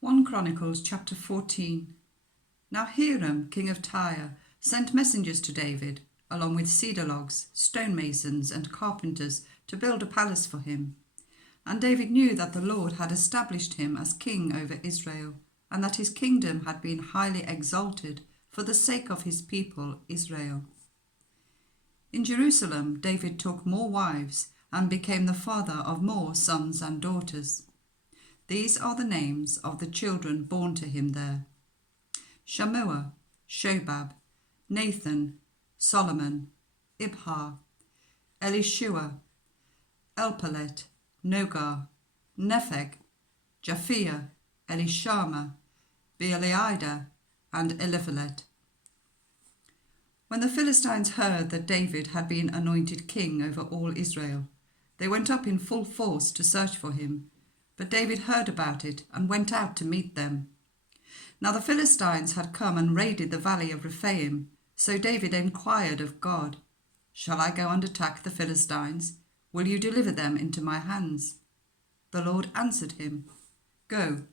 1 Chronicles chapter 14. Now Hiram, king of Tyre, sent messengers to David, along with cedar logs, stonemasons, and carpenters, to build a palace for him. And David knew that the Lord had established him as king over Israel, and that his kingdom had been highly exalted for the sake of his people Israel. In Jerusalem, David took more wives and became the father of more sons and daughters. These are the names of the children born to him there: Shammua, Shobab, Nathan, Solomon, Ibhar, Elishua, Elpalet, Nogar, Nepheg, Japhia, Elishama, Beeliada, and Eliphalet. When the Philistines heard that David had been anointed king over all Israel, they went up in full force to search for him. But David heard about it and went out to meet them. Now the Philistines had come and raided the valley of Rephaim, so David inquired of God, "Shall I go and attack the Philistines? Will you deliver them into my hands?" The Lord answered him, "Go,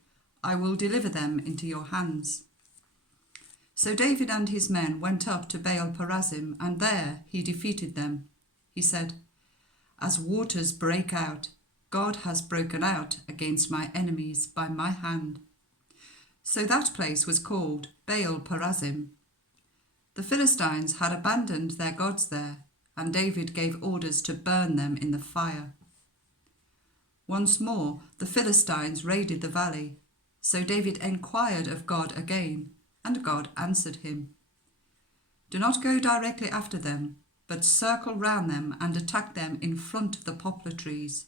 I will deliver them into your hands." So David and his men went up to Baal-perazim, and there he defeated them. He said, "As waters break out, God has broken out against my enemies by my hand." So that place was called Baal-perazim. The Philistines had abandoned their gods there, and David gave orders to burn them in the fire. Once more the Philistines raided the valley, so David inquired of God again, and God answered him, "Do not go directly after them, but circle round them and attack them in front of the poplar trees.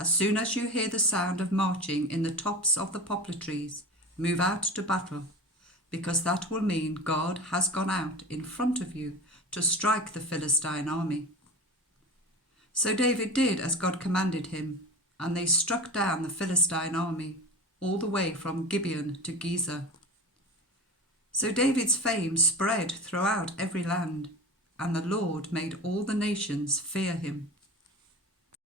As soon as you hear the sound of marching in the tops of the poplar trees, move out to battle, because that will mean God has gone out in front of you to strike the Philistine army." So David did as God commanded him, and they struck down the Philistine army, all the way from Gibeon to Gezer. So David's fame spread throughout every land, and the Lord made all the nations fear him.